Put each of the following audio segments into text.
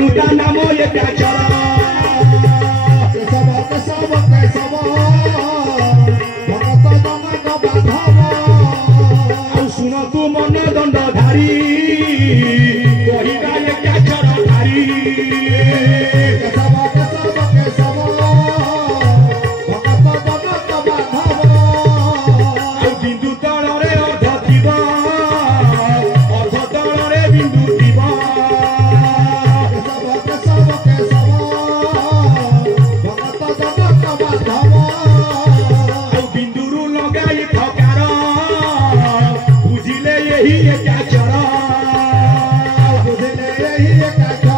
तेणुता नाम एकाक्षर केशव केशव केशव भगत जनक बांधव आउ शुण तू मन दंडधारी कहिबा एकाक्षर धारी केशव केशव केशव भगत जनक बांधव आउ बिंदु तଳରେ अर्ध थिब अर्ध तଳରେ बिंदु थिब केशव केशव केशव भगत जनक बांधव आउ बिंदुरु लगाई थकार बुझिले यही एकाक्षर बुझले यही एकाक्षर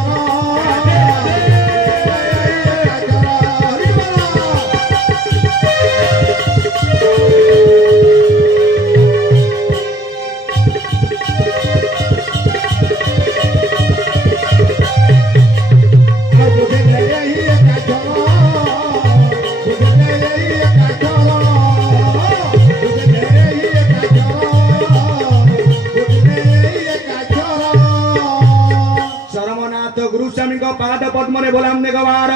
शरमनाथ गुरु स्वामी पाद पद्म बोलाम देवार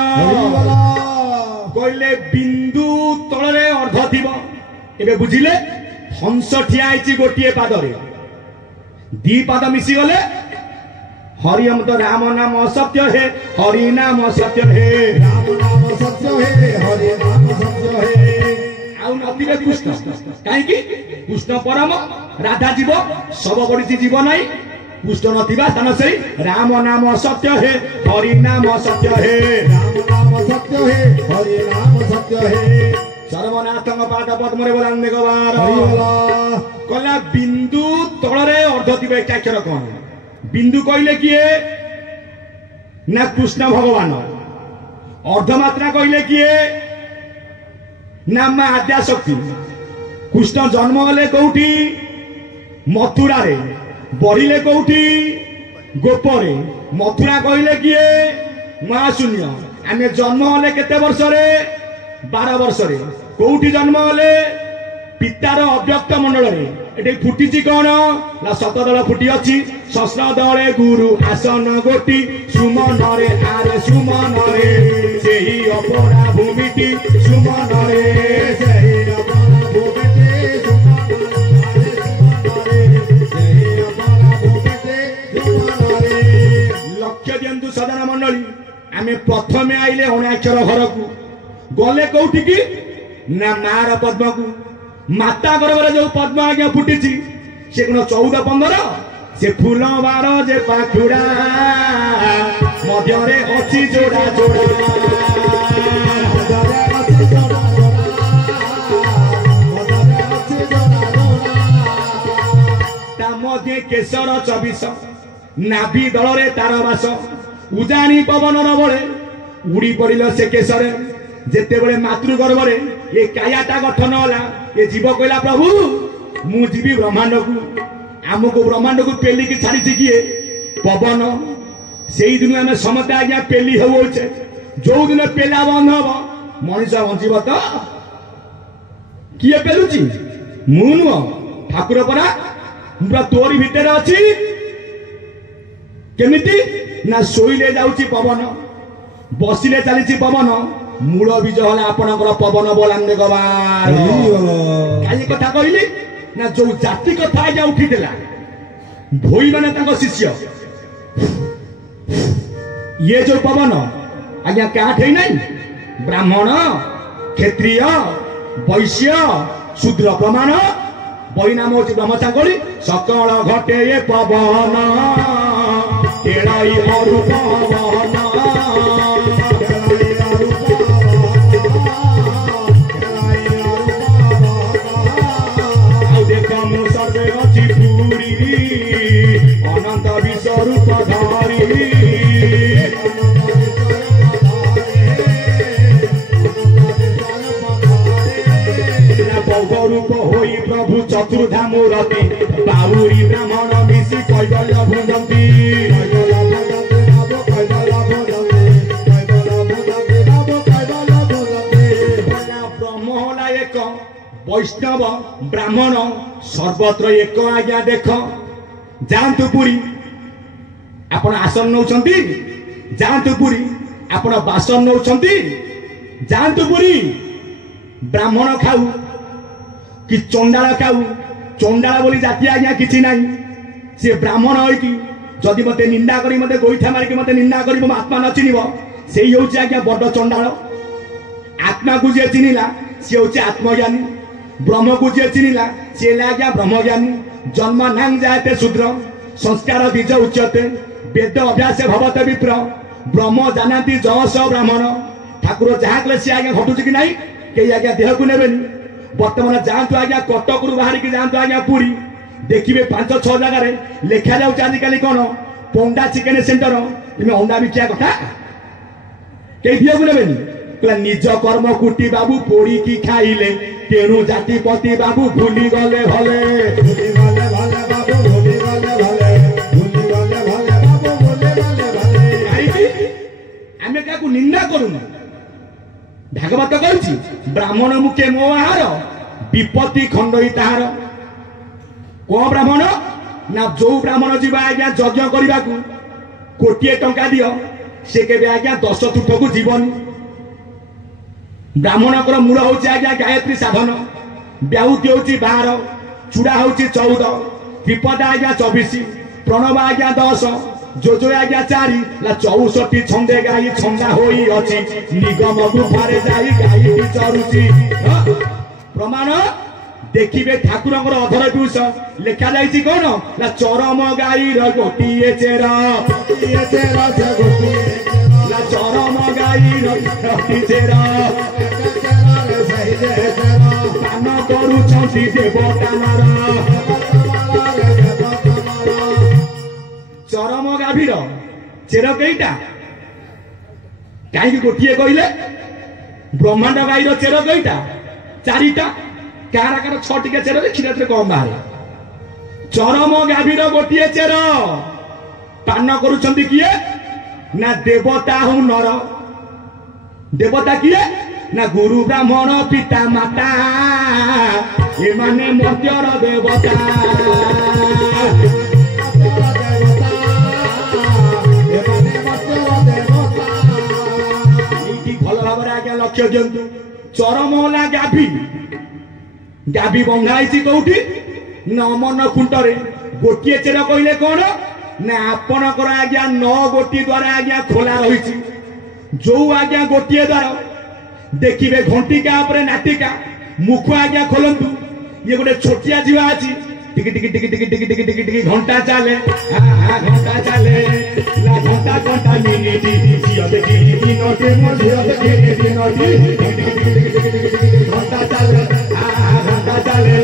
कहले बिंदु तଳରେ अर्ध थिब एबे बुझिले हंस ठिया आइछि गोटिए पादरे दी पाद मिसी गले हरिओम तो राम नाम सत्य है हरि नाम सत्य है राम नाम सत्य है हरि नाम सत्य है आउ नथिले कृष्ण काहे कि कृष्ण परम राधा जीव सब बड़ी जीव नाही कृष्ण नथिबा स्थान से राम नाम सत्य है हरि नाम सत्य है राम नाम सत्य है हरि नाम सत्य है सर्वनाथ पाद पद्म बोलान देवार हरिवला कला बिंदु तଳରେ अर्ध थिबे एकाक्षर कोन बिंदु कहले किए ना कृष्ण भगवान अर्धमात्रा कहले किए ना मां आद्या शक्ति कृष्ण जन्म हेले कौटी मथुरा रे बढ़िले कौटी गोपरे मथुरा कहले किए महाशून्य आमे जन्म हेले केते वर्ष रे 12 वर्ष रे कौटी जन्म हेले पितार अव्यक्त मंडल रे एटे फुटिची कोन ना शतदल फुटी अछि शस्त्र दळे गुरु आसन गोटी सुमन रे आरे सुमन रे सेही अपरा भूमिटी सुमन रे सेही अपरा भूमिते सुमन रे सेही अपरा भूमिते सुमन रे लक्ष्य दियंतु सदन मंडली आमे प्रथमे आइले अणाक्षर घर को गले कौटी की ना मार पद्म को माता गर्भरे जो पद्म आज्ञा फुटी से कौन 14-15 से फूल बार जे पाखुड़ा मध्य अच्छी जोड़ा जोड़ा मदरे अछि जोड़ा मदरे अछि जोड़ा मध्य केशर 24 नाभि दलरे तार बास उजाणी पवन बड़े उड़ी पड़िल से केशरे जेते बड़े मातृ गर्भरे ये कायाटा गठन होला ये जीव कहला प्रभु मु जीवी ब्रह्मांड को आमको ब्रह्मांड को पेली की छाड़ी किए पवन से दिन आम समस्त आज्ञा पेली होचे जो दिन पेला बंद हम मनीष बंचब तो किए पेलुची मु नुह ठाकुर परा पूरा तोरी भितर अच्छी केमिति ना शोइले जाउची पवन बसिले चली पवन मूल बीज हला आपनकर पवन बोलान देवार काई कथा कहली ना जो जाति कथा आज्ञा उठीला भोई माने तांको शिष्य ये जो पवन आज्ञा क्या ठे नहीं ब्राह्मण क्षत्रिय वैश्य शूद्र प्रमाण बई नाम हूँ ब्रह्मचांगली सकल घटे ये पवन केड़ाई अरु पवन अनंत विश्वरूप धारी रूप होई प्रभु चतुर्धा मूर्ति बाहुरी ब्राह्मण मिशी कैबल्य भुंजती ब्रह्म होला एक वैष्णव ब्राह्मण सर्वत्र एक आज्ञा देख जातु पुरी आपण आसन नौचंती जातु पुरी आपण बासन नौछंती जातु पुरी ब्राह्मण खाऊ कि चंडाल खाऊ चंडाल बोली जाति आज्ञा किछि नाही से ब्राह्मण होई कि जदि मते निंदा करी मते गोइठा मारी मते निंदा करी मो आत्मा न चिनिबो सेई होउची आज्ञा बड चंडाल आत्मा को जे चिनिला से होउची आत्मज्ञानी ब्रह्म को जे चिनिला से आज्ञा ब्रह्मज्ञानी जन्म नांग जायते शूद्र संस्कार बीज उच्यते वेद अभ्यास भवते विप्र ब्रह्म जानती जस ब्राह्मण ठाकुर जहाँ कले सी आज्ञा घटुची कि नहीं कई आज्ञा देह को नेबेनी वर्तमान जातु आज्ञा कटक रु बाहर की जातु आज्ञा पुरी देखिए 5-6 जगह लेखा जाऊँ आजिकल कौन पंडा चिकेन सेंटर तुम अंडा बिकिया कथा कई देह को नेबेनी कहला निज कर्म कुटी बाबू पोड़ी की खाइले तेणु जातिपति बाबू भूली गले भले भूली गले भले बाबू भूली गले भले भूली गले भले बाबू भूली गले भले आमे काकू निंदा करूनु भागवत कहछि ब्राह्मण मुखे मो आहार विपत्ति खंडई ताहार को ब्राह्मण ना जो ब्राह्मण जीवा आज्ञा यज्ञ करने को कोटिए टंका दियो से केबे आज्ञा 10 तीर्थ को जीवन ब्राह्मण को मूल होची आज्ञा गायत्री साधन ब्याहुति होची 12 चूड़ा होची 14 त्रिपदा आज्ञा 24 प्रणव आज्ञा 10 जोजो आज्ञा 4 ला 64 छंदे गाई छंदा होई अछि निगम गुफारे जाई गाई चरुची प्रमाण देखिबे ठाकुर अधर पुरुष लेखा जाइछि कोन ला चरम गाई र गोटिए चेरा ला चरम गाई र गोटिए चेरा दान करूछंती देवता नारा चरम गाभीर चेर कईटा कहीं गोटे कहले ब्रह्मांड गाईर चेर कईटा 4टा कार कार 6टिका चेर क्षीर कम बाहर चरम गाभीर गोटे चेर पान करुछंती किए ना देवता हूँ नर देवता किए ना गुरु ब्राह्मण पिता माता ये माने मर्त्यर देवता भल भाव आज्ञा लक्ष्य दिंतु चरम होला गाभी गाभी बंधाई कौटी न अमन खुंटरे गोटे चेर कहले कौन ना आपणकर आज्ञा 9 गोटी द्वारा आज्ञा खोला रही जो आज्ञा गोटे द्वार देखिए घंटिका नाटिका मुख आज्ञा खोलतु ये गोटे छोटिया जीवा अच्छी टिकी टिकी टिकी टिकी टिकी टिकी टिकी टिकी घंटा चले घंटा चले ला घंटा घंटा मिनिट झियो देखी दिनटे मो झियो देखी दिनटे घंटा चले घंटा चले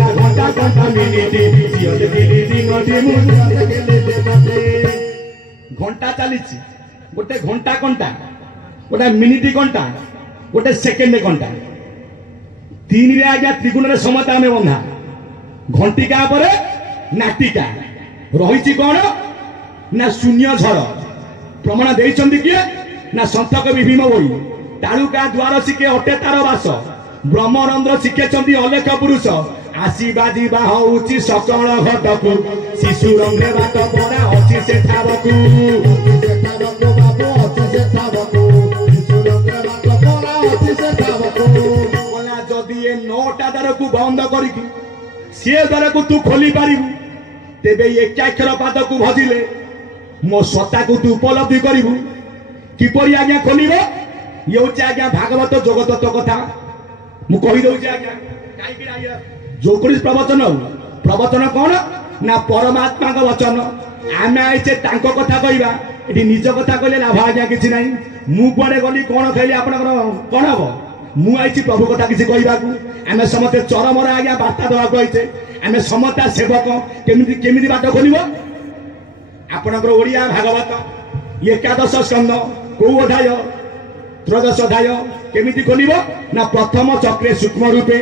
ला घंटा घंटा मिनिट झियो देखी दिनटे मो झियो देखी घंटा चलीछि गोटे घंटा घंटा गोटे मिनिट घंटा गोटे सेकेंड घंटा 3 रे आज्ञा त्रिगुण रे समता में बंधा घंटिका पर नाटिका रही कौन ना शून्य झर प्रमाण देइछंती किए ना संत कवि भीम बोई तालुका द्वार शिखे अटे तार बास ब्रह्मरंध्र शिखेचंती अलेख पुरुष आसीबा जीवा होउची सकल घटकु शिशु रंगे बाट पड़ा अछि से ठाबकु बाबू अछि से ठाबकु शिशु रंगे बाट पड़ा अछि से ठाबकु बोला जदि ए 9टा द्वार को बंद करिकी सी द्वारा को तू खोली पारिबु तेबे एकाक्षर पाद को भजिले मो सत्ता को तू उपलब्धि करिबु किपरि आज्ञा खोलिबो ये होची आज्ञा भागवत जगत कथा मु कहि दउची आज्ञा काई कि आज्ञा जो करी प्रवचन कौन ना परमात्मा का वचन आमे आइचे तांको कथा कहबा एठी निज कथा कहले लाभ आज्ञा किछि नाही मु कुआडे गली कोन खैले आपनकर कोन हबो मु आइछि प्रभु कथा किसी कहबाकू आमे समते चरमर आज्ञा वार्ता देवाक आइछे आमे समता सेवक केमिति केमिति बाट खोलिबो आपनकर ओडिया भागवत एकादश स्कंद को अध्याय त्रयोदश अध्याय केमिति खोलिबो ना प्रथम चक्रे सूक्ष्म रूपे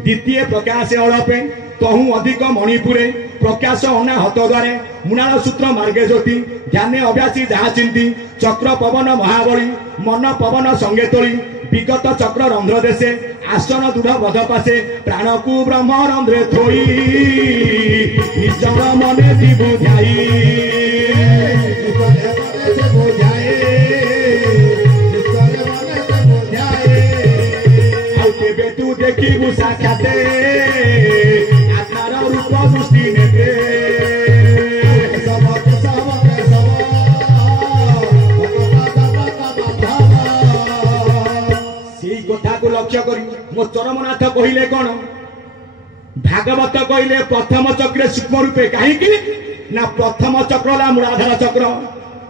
द्वितीय प्रकाश अळपे तहु अधिक मणिपुरे प्रकाश अना हत द्वारे मुनाल सूत्र मार्गे ज्योति ध्याने अभ्यासी जहा चिंती चक्र पवन महाबली मन पवन संगे तोली विगत चक्र रंध्र देशे आसन दृढ़ बध पासे प्राण को ब्रह्म रंध्रे थोई निजर मने बुझाई लक्ष्य करी मो चरमनाथ कहले कौन भागवत कहले प्रथम चक्र सूक्ष्म रूपे कहीं ना प्रथम चक्र ला मूलाधार चक्र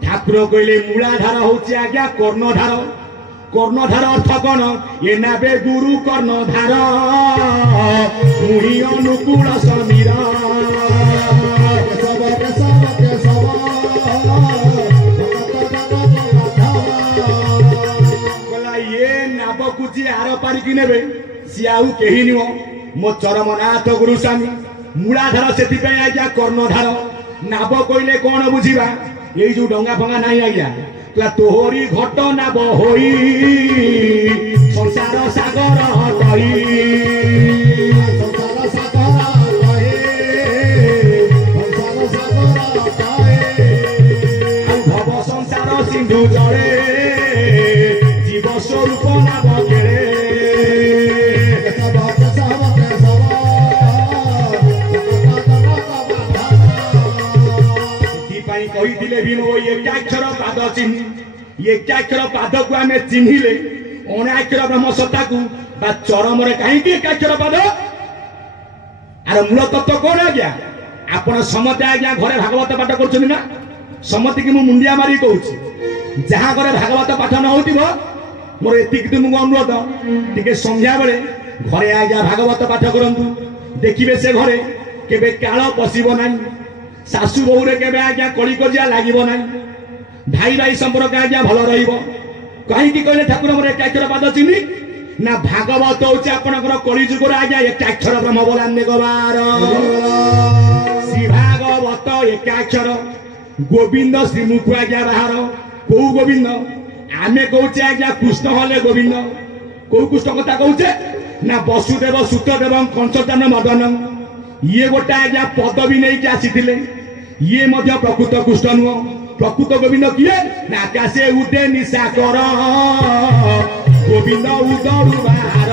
ठाकुर कहले मूलाधार होची आज्ञा कर्णधार कर्णधार अर्थ कौन ये नाबे गुरु कर्णधार मुहि अनुकूल समीर ये नाबकू जी आर पारिकी नेबे सी आउ केही निव मो चरमनाथ गुरुस्वामी मूलाधार से आज्ञा कर्णधार नाब कहले कौन बुझा ये जो डंगा फंगा नहीं आज्ञा तोहरी घट नाब होई संसार सागर कही भव संसार सिंधु जड़े जीव स्वरूप नाब केड़े कही भीम एकाक्षर पाद चिन्ह एकाक्षर पाद को आम चिन्हिले अणाक्षर ब्रह्म सत्ता को चरम कहीं एकाक्षर पाद आर मूल तत्व कौन आज्ञा आपण समते आज्ञा घरे भागवत पाठ कर समति की मुंडिया मारी कहूँ जहाँ घरे भागवत पाठ न हो मोर एतिक तुमको अनुरोध टे संध्या बेले घरे आज्ञा भागवत पाठ करंतु देखिबे से घरे केबे काल पशिबो नाही सासु बहु रे केबे आज्ञा कली कजिया लागिबो नाही भाई भाई संपर्क आज्ञा भल रहिबो कहीं कहले ठाकुर मोर एकाक्षर पाद चिन्ही ना भागवत होचे आपनकर कली जुगर आज्ञा एकाक्षर ब्रह्म बोलान्ने गवार श्री भागवत एकाक्षर गोविंद श्रीमुख आज्ञा बाहर को गोविंद आमे कहूचे आज्ञा कृष्ण हले गोविंद को कृष्ण कथा कहूचे ना वसुदेव सुतदेव कंचन मदन ये गोटे आज्ञा पदवी नहीं कि आसीथिले ये मध्य प्रकृत कृष्ण नुह प्रकृत गोविंद किए ना आकाशे उदे निशा कर गोविंद उदरु बाहर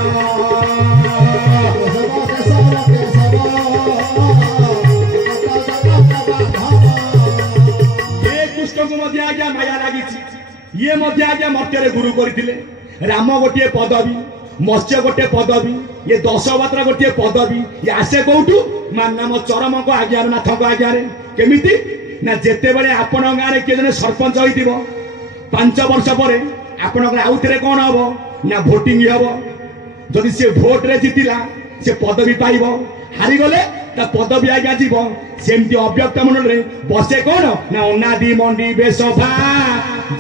ये कृष्ण को मध्य आज्ञा माया लगी ये मध्य आज्ञा मर्त्य गुरु करथिले राम गोटे पदवी मत्स्य गोटे पदवी ये दशवक्त्र गोटे पदवी ये आसे कौटू मान नाम चरम को आज्ञा नाथ को आज्ञा केमिति ना जेते बेले आपण गाँव किए जने सरपंच होइतिबो 5 वर्ष पर आपण आउथरे कौन हम ना भोटिंग हम जदि से भोट रे जीतिला से पदवी पाइबो हारी गले ता पदवी आज्ञा जीव सेमती अव्यक्त मंडल रे बसे कौन ना अनादि मंडी बेसभा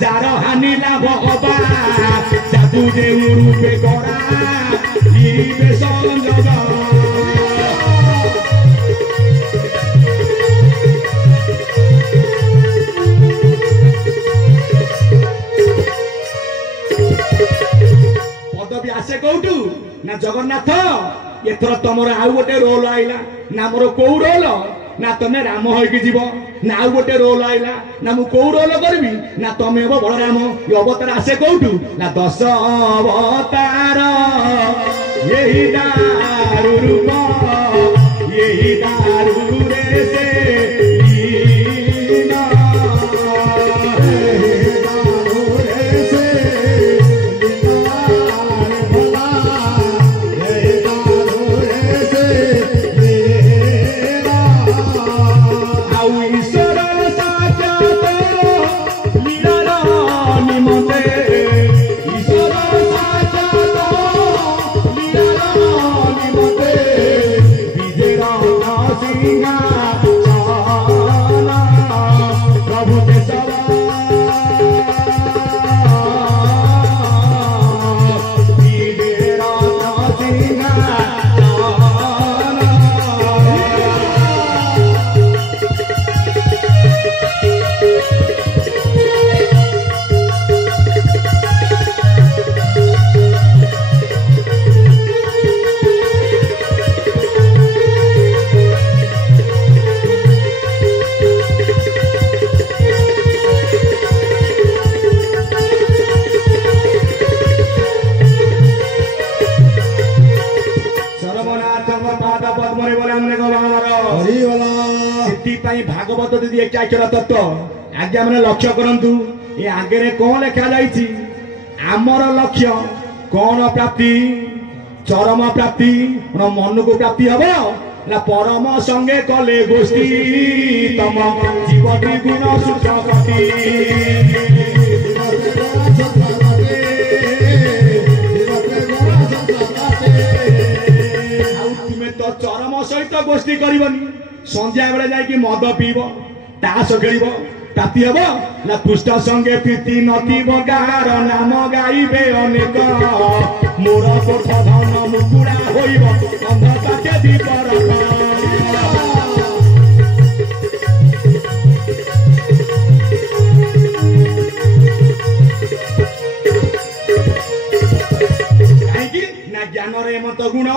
जार हानि लाभ हबा जादू देव रूपे गड़ा संजोग पदवी आसे कौटू ना जगन्नाथ एथर तुमर आउ गोटे रोल आइला ना मोर कौ रोल ना तमे राम होइकी जीव ना आउ गोटे रोल आइला ना मु कौ रोल करबी ना तमे हो बलराम ये अवतार आसे कौटू ना 10 अवतार यही दारु रूप यही दारु रे से लीला यही दारु रे से लीला भला यही दारु रे से लीला आउ ईश्वर साक्षात लीला निमते ईश्वर साक्षात प्रभु भागवत दीदी एकाक्षर तत्व आज्ञा मैंने लक्ष्य करंतु ये आगे कौन लिखा जाइए आमर लक्ष्य कौन प्राप्ति चरम प्राप्ति मन को प्राप्ति हम ना परम संगे कले गोष्ठी तम जीवटी गुण सुख गति तुम्हें तो चरम सहित गोष्ठी करनी संध्या बेले जाकि मद पीब ताश खेल प्राप्ति हम ना कृष्ण संगे प्रीति नथिब गार नाम गाइबे अनेक मोर कोठ धन मुकुड़ा होइब अंध पाखे दीप रख ज्ञान रे मत गुण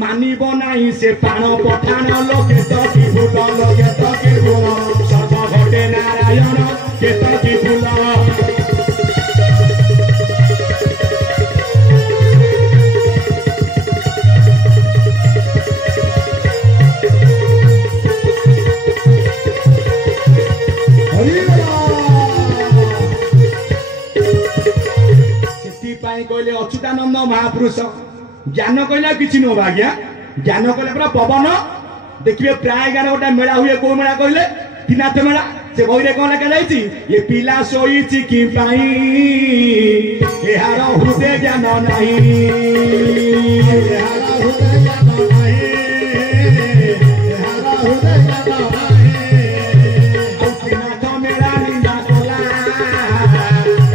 मानिब नाही से पाण पठाण लोके तकी फूल लोके तकी फूल सर्व घटे नारायण के तकी फूल कहले अच्युतानंद महापुरुष ज्ञान कहला किसी नुह आज्ञा ज्ञान कहले पूरा पवन देखिए प्राय गाने गोटे मेला हुए को मेला कहले त्रिनाथ मेला से बही कौन लिखा जाइए ये पिला शोची कि यार हृदय ज्ञान नहीं त्रिनाथ मेला निंदा कला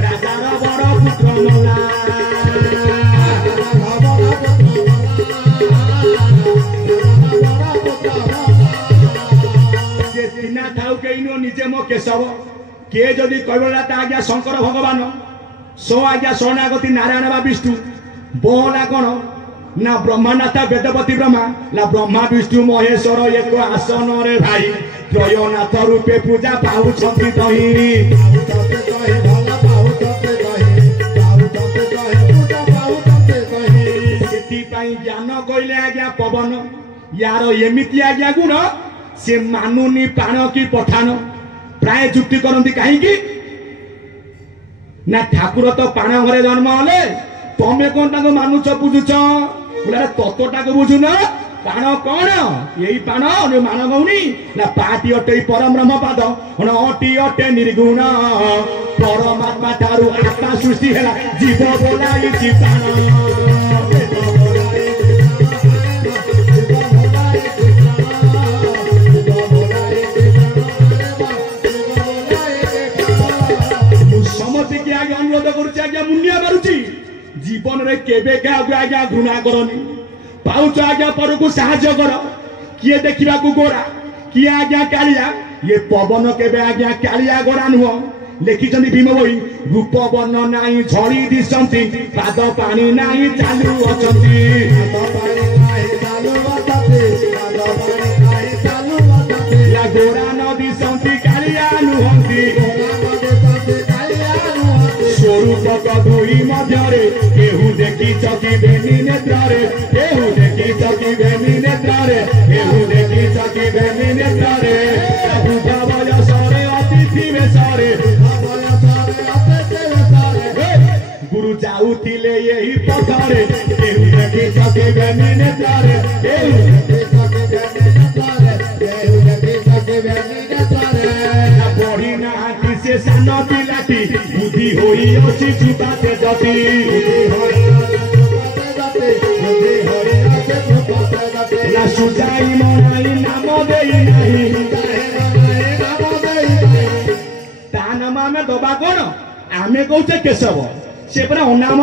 राजार बड़ पुत्र मला निजे मो केशव किए जदि कहला आज्ञा शंकर भगवान सो आज्ञा शरणागति नारायण बा विष्णु बोला कौन ना ब्रह्मानाथ वेदपति ब्रह्मा ना ब्रह्मा विष्णु महेश्वर एक आसन रे भाई त्रयनाथ रूपे पूजा पाउछंती दही ज्ञान कहले आज्ञा पवन यार एमती आज्ञा गुण से मानुनी पाण की पठान प्राय जुक्ति करती कहीं ना ठाकुर तो पाण घरे जन्म हेले तमें कौन मानुच बुझुच बोले तत्वटा को बुझुन पाण कौन यही पाण मान गौनी ना पाटी अटे परम ब्रह्म पाद अटी अटे निर्गुण परमात्मा ठारू आत्मा सृष्टि है जीव बोलाई पाण जीवन रे केबे क्या आज्ञा घृणा करनी पाउच आज्ञा पर को साहाय्य कर किए देखा गोरा किए आज्ञा कालिया ये पवन केबे आज्ञा कालिया गोरा नुह लिखिं भीम बही रूप वर्ण नाई झड़ी दिशंती पाद पानी नाई चालू अछंती गोरा न दिशंती कालिया नुहंती स्वरूप कदुई मध्यरे केहू देखी चकी बेनी नेत्रे केहू देखी चकी बेनी नेत्रे केहू देखी चकी बेनी नेत्रे बुधा बयसरे अतिथि बेसरे गुरु जाऊथिले यही पथरे केहू देखी चकी बेनी नेत्रे केहू देखी चकी बेनी नेत्रे केहू देखी चकी बेनी नेत्रे पढ़ी ना से सान पिलाटी बुद्धि होई अछि छुपाते जति ना सुजाई मनाई नाम देई नहीं ता नाम आमे दबा कोन आमे कहूचे केशव से परा अनाम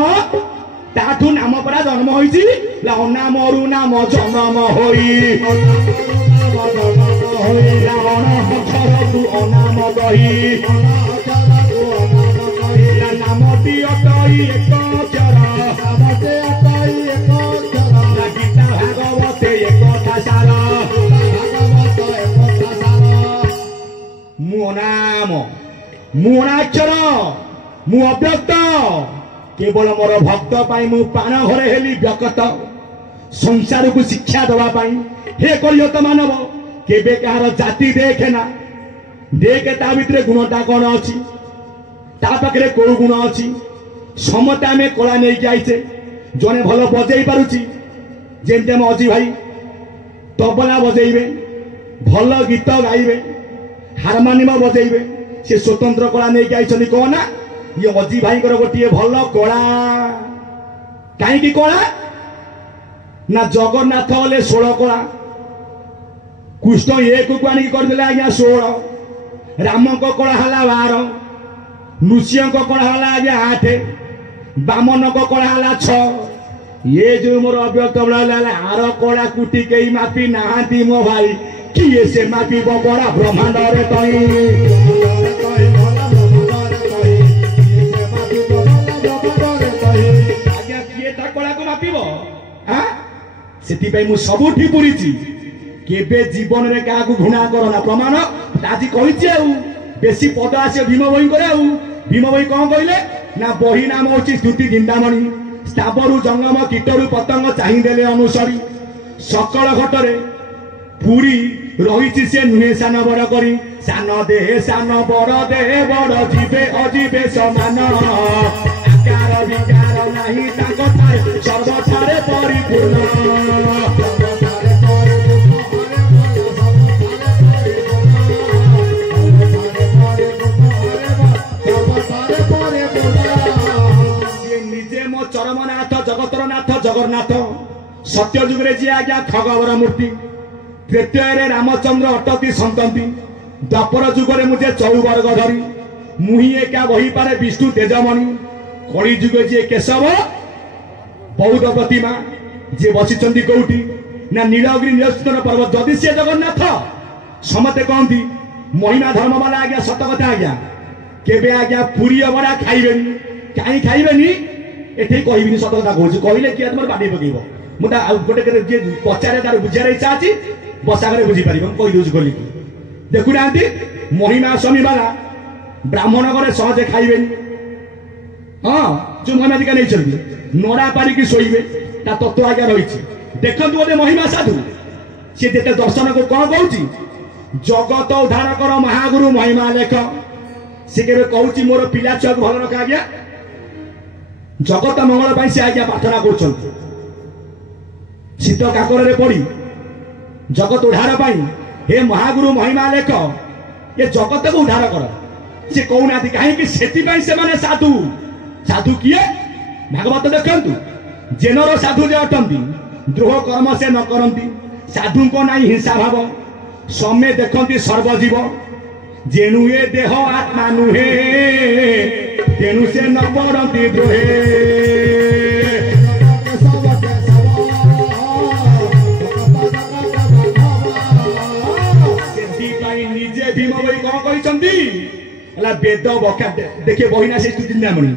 ताठू नाम परा जन्म होईची ला अनामरु नाम जन्म होई अक्षरु अनाम दही नामटी अटई एक गीता भागवते एक सार मु अनाम मु अनाक्षर मु अव्यक्त केवल मोर भक्त पाई मु पान घरे हेली व्यक्त संसार को शिक्षा दवा पाई हे कलियत मानव केबे कहार जाति देखे ना देखे ता भितर गुणटा कौन अच्छी ता पाखे कौ गुण अच्छी समता आम कला नहीं जाइचे जने भल बजे पारुची जेमती आम अजी भाई तबला बजेबे भल गीत गाइबे हारमोनियम बजेबे से स्वतंत्र कला नहीं आई कौन ना ये अजी भाई गोटे भल कला कहीं कला ना जगन्नाथ हेले 16 कला कृष्ण एक को आनिक करदे आज्ञा 16 राम को कला है 12 नृसिंह को कला है आज्ञा 8 बामन को कला है 6 ये जो मोर अव्यक्त आर कला कुटी कई मापी नहांती मो भाई किए से मापी बड़ा ब्रह्मांड रे तई आज्ञा किए ता कला को मापिबो हां सेति पई मु सबुठी पुरीची केबे जीवन रे का को घुणा करना प्रमाण आजि कहिछि आ बेसी पद आसे भीम बही करे आ भीम बही कोन कहले ना बही नाम होछि स्तुति जिंदामणि स्थावरु जंगम कीटरु पतंग चाहि देले अनुसरी सकल घटरे पूरी रही से नुहे सान बड़ करी सान देहे सान बड़ देहे बड़ जीवे अजीवे समान आकार विकार नहीं सर्वथारे परिपूर्ण निजे मो चरमनाथ जगतरनाथ जगन्नाथ सत्य जुगे जी आज्ञा खगवर मूर्ति त्रेतय रामचंद्र अटती संतति द्वापर जुगरे मुझे चौवर्ग धरी मुही एका बही पारे विष्णु तेजमणि कली जुगे जी केशव बौद्ध प्रतिमा जे बसी कौटी ना नीलगिरी नीलचंदन पर्वत जदि सी जगन्नाथ समते कहती महिमा धर्म वाला आज्ञा सत कथा आज्ञा केबे आज्ञा पूरी अबड़ा खाइबेनी कहीं खाइबेनी एठे कहबिनी सत कथा कहूँ कहले किए तुम बाड़ी पकेब मुझे गोटे जे पचारे तार बुझार इच्छा अच्छी बसागर बुझीपार कही दूसरी खोल देखुना महिमा स्वामी वाला ब्राह्मण घरे सहजे खाइबेनी हाँ जो महिमा टीका नहीं नड़ा पारिकी शोबे ता तत्व आज्ञा रही देखु गोटे महिमा साधु सी जे दर्शन को कौन कहूँ जगत उद्धार कर महागुरु महिमा लेख सी के कहूँ मोर पिला छुआ को भल रख आज्ञा जगत मंगल से आज्ञा प्रार्थना कर शीत काकर पड़ी जगत उद्धार पाई हे महागुरु महिमा लेख ये जगत को उद्धार कर सी कहूना कहीं से साधु साधु किए भागवत देखु जेनर साधु जे अटंती द्रोह कर्म से न करती साधु को नाई हिंसा भाव समय देखती सर्वजीव जेनु ये देह आत्मा नुहे तेणु से न पड़ती द्रोहे निजे भीम भाई कौन कहला वेद बखा देखिए बहिना से चिंतामणि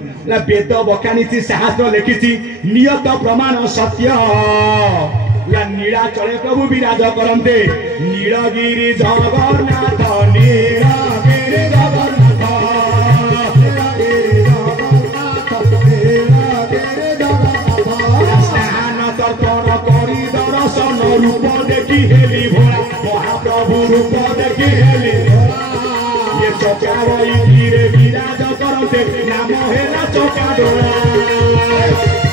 वेद बखानी शास्त्र लिखी नियत प्रमाण सत्य नीलाचले प्रभु विराज करते नीलगिरी जगन्नाथ नीलगिरी जगन्नाथ स्नान तर्पण करी दर्शन रूप देखी हेली भोला महाप्रभु रूप देखी हेली ये चौका विराज करते नाम हेला चौका डोला।